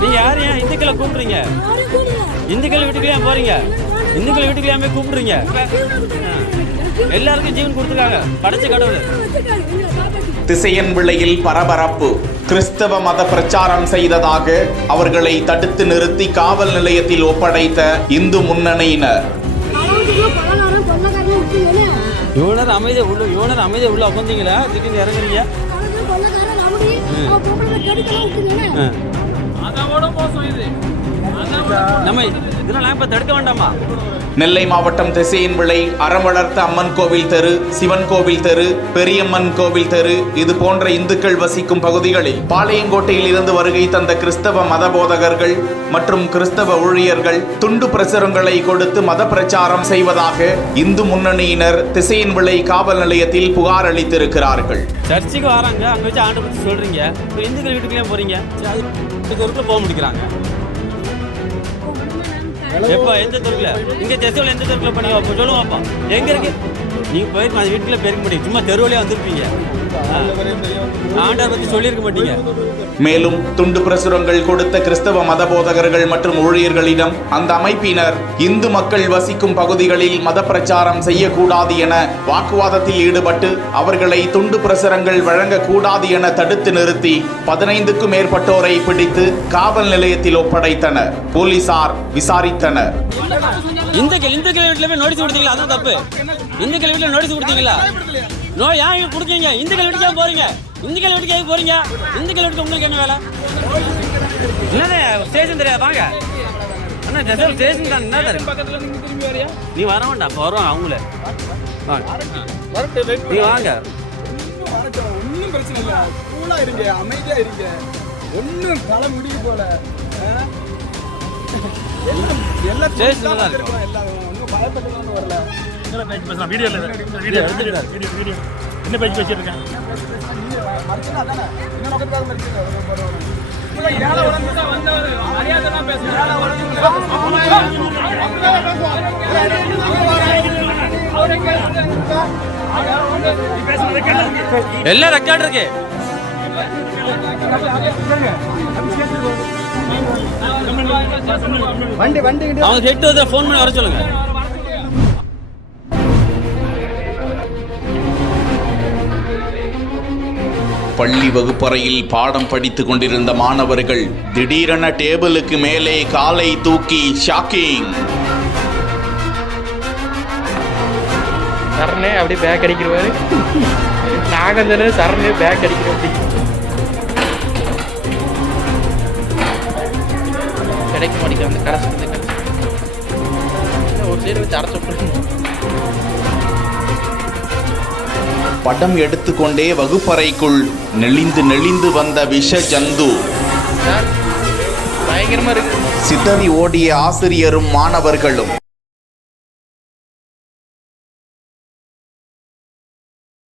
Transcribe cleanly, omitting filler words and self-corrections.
நீங்க யாரு ஏன் இந்துக்களை கூப்பிடுறீங்க? இந்துக்கள் வீட்டுக்கு ஏன் போறீங்க? இந்துக்கள் வீட்டுக்கு ஏன் போய் கூப்பிடுறீங்க? எல்லாருக்கும் ஜீவன் கொடுத்துருக்காங்க படைச்ச கடவுள். திசையன் விளையில் பரபரப்பு. கிறிஸ்தவ மத பிரச்சாரம் செய்ததாக அவர்களை தடுத்து நிறுத்தி காவல் நிலையத்தில் ஒப்படைத்த இந்து முன்னணியினர். யுவனர் அமைதியா உள்ள உட்காந்தீங்களா? திடீர்னு இறங்குறீங்க. நம்ம இதெல்லாம் இப்ப தடுக்க வேண்டாமா? நெல்லை மாவட்டம் திசையன் விளை, அறவளர்த்த அம்மன் கோவில் தெரு, சிவன் கோவில் தெரு, பெரியம்மன் கோவில் தெரு இது போன்ற இந்துக்கள் வசிக்கும் பகுதிகளில் பாளையங்கோட்டையில் இருந்து வருகை தந்த கிறிஸ்தவ மத போதகர்கள் மற்றும் கிறிஸ்தவ ஊழியர்கள் துண்டு பிரசுரங்களை கொடுத்து மத பிரச்சாரம் செய்வதாக இந்து முன்னணியினர் திசையன் விளை காவல் நிலையத்தில் புகார் அளித்திருக்கிறார்கள். சர்ச்சுக்கு வராங்க, அங்க வச்சு ஆண்டு பத்தி சொல்றீங்க, இந்துக்கள் வீட்டுக்குள்ளே போறீங்க, போக முடிக்கிறாங்க. எப்போ எந்த தெருக்குல இங்க தெருவில் எந்த தெருக்குல பண்ணி வைப்போம் சொல்லுங்க வைப்போம். எங்க இருக்கு நீங்க போயிருக்கு அந்த வீட்டுக்குள்ள பெருக்க முடியும். சும்மா தெருவிலே வந்திருப்பீங்க, ஆண்டார் பத்தி சொல்லியிருக்க மாட்டீங்க. மேலும் துண்டு பிரசுரங்கள் கொடுத்த கிறிஸ்தவ மத போதகர்கள் மற்றும் ஊழியர்களிடம் அந்த அமைப்பினர் இந்து மக்கள் வசிக்கும் பகுதிகளில் மத பிரச்சாரம் செய்யக்கூடாது என வாக்குவாதத்தில் ஈடுபட்டு அவர்களை துண்டு பிரசுரங்கள் வழங்கக்கூடாது என தடுத்து நிறுத்தி 15க்கும் மேற்பட்டோரை பிடித்து காவல் நிலையத்தில் ஒப்படைத்தனர். போலீசார் விசாரித்தனர். இந்துக்கள் வீட்டுல போய் நோட்டீஸ் கொடுத்தீங்களா? அதான் தப்பு. இந்துக்கள் வீட்டுல நோட்டீஸ் கொடுத்தீங்களா? ஏன் கொடுத்தீங்க? இந்துக்கள் வீட்டுக்கு போறீங்க, இந்துக்கள் வீட்டுக்கு போறீங்க, இந்துக்கள் வீட்டுக்கு உங்களுக்கு என்ன வேலை? என்னது ஸ்டேஷன் தெரியாது வாங்க அண்ணா, ஸ்டேஷன் தான் என்ன நீ வர வேண்டாம், இப்போ வருவாங்க அவங்களே. நீ வாங்க, ஒன்றும் பிரச்சனை இல்லை, கூலா இருங்க, அமைதியா இருங்க, ஒன்றும் தலை முடிவு போல எல்லாம் ஸ்டேஷன் தான் இருக்கும். எல்லாம் ஒன்றும் பயப்பட்டு வரல. வீடியோ என்ன பேச்சு வச்சிருக்கேன்? எல்லாம் ரெக்கார்ட் இருக்கு. அவங்க ஹெட் வந்து ஃபோன் பண்ணி வர சொல்லுங்க. பள்ளி வகுப்பறையில் பாடம் படித்துக் கொண்டிருந்த மாணவர்கள் திடீரென டேபிளுக்கு மேலே காலை தூக்கி ஷாக்கிங். சரணே அப்படியே பேக் அடிக்கிறவாரு, நாகந்தனே சரணே பேக் அடிக்கிற கிடைக்க மாட்டேங்குது. அந்த கடைசி ஒரு சைடு வச்சு அரைச்சு படம் எடுத்துக்கொண்டே வகுப்பறைக்குள் நெளிந்து வந்த விஷ ஜந்து. பயங்கரமா இருக்கு. சிதறி ஓடிய ஆசிரியரும் மாணவர்களும்.